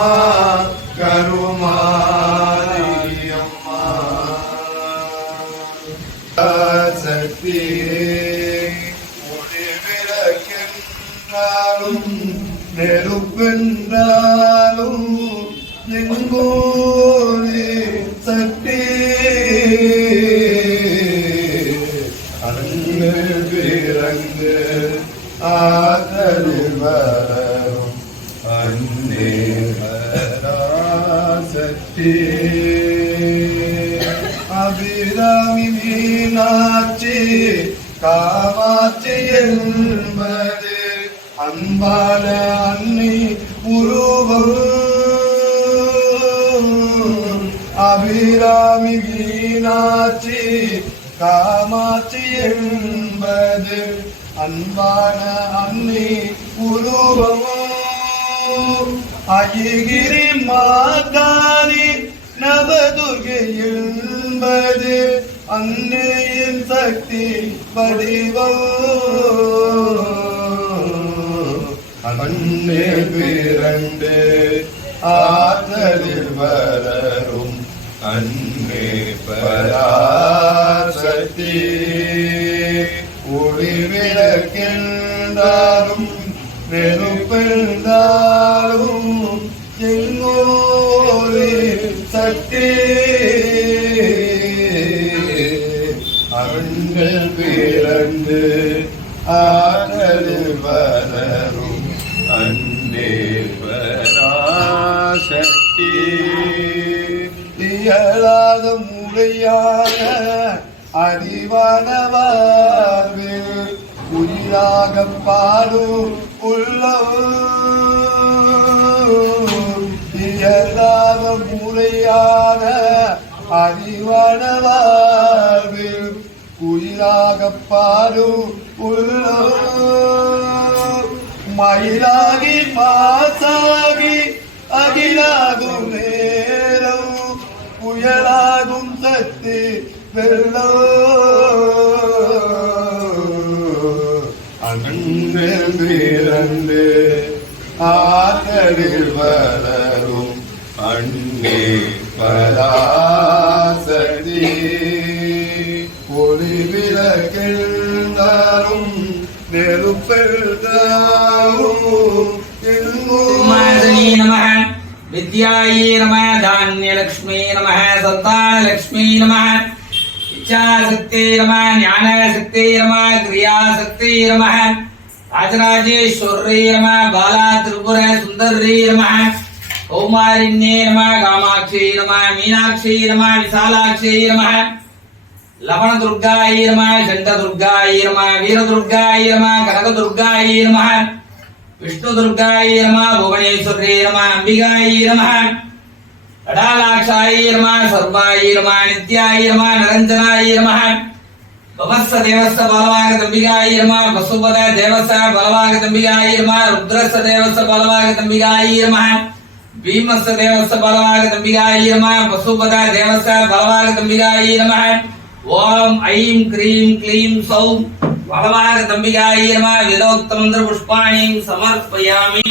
அம்மா கருமாரி அம்மா சக்தி ஒளி விளக்கென்றாலும் நெருப்பென்றாலும் எங்கோனே சக்தி அங்கு பிறந்து ஆதரில் வரும் அன்னே பராசக்தி அபிராமி மீனாட்சி காமாட்சி என்பது அன்பான அன்னி உருவம் அபிராமி மீனாட்சி காமாட்சி என்பது அன்பான அன்னி உருவம் அயகிரி மாதாரி நவதுர்கை என்பது அன்னையின் சக்தி வடிவம் அன்னே பிறந்து ஆதரில் வளரும் அன்னே பராசக்தி ஒளி விளக்கின்றாலும் நெருப்பென்றாலும் எங்கோரே சக்தி அங்கள் பிறந்து ஆதரில் வளரும் அன்னே பராசக்தி இயலாத முறையான அறிவான வாழ்வில் உயிராக பாடும் உள்ளம் இயலாத முறையான அறிவான வாழ்வில் உயிராக பாடும் உள்ளம் மயிலாகி மாசாகி அகிலாகும் நேரம் புயலாகும் சக்தி அங்கே பிறந்து ஆதரில் வளரும் அன்னே பராசக்தி ஒளி விளக்கின்றாலும் நெருப்பெழுதாலும் विद्याये नमः धान्यलक्ष्मी नमः संतानलक्ष्मी नमः इच्छाशक्ति नमः ज्ञानशक्ति नमः क्रियाशक्ति नमः राजराजेश्वरी नमः बाला त्रिपुर सुंदरी नमः कौमारिण्ये नमः कामाक्षी नमः मीनाक्षी नमः विशालाक्षी नमः लवण दुर्गाये नमः चंड दुर्गाये नमः वीर दुर्गाये नमः कनक दुर्गाये नमः विष्णु दुर्गाये नमः भुवनेश्वरी नमः अंबिकाये नमः कडालाक्षाये नमः सर्वाये नमः नित्याये नमः निरंजनाये नमः भवस्स देवस्य बलवागतंबिकाये नमः वसुपद देवस्य बलवागतंबिकाये नमः रुद्रस्य देवस्य बलवागतंबिकाये नमः भीमस्य देवस्य बलवागतंबिकाये नमः वसुपद देवस्य बलवागतंबिकाये नमः ओम ऐं क्रीं क्लीं सौं बलवागतंबिकाये नमः वेदोक्त मंत्र पुष्पाणि समर्पयामि।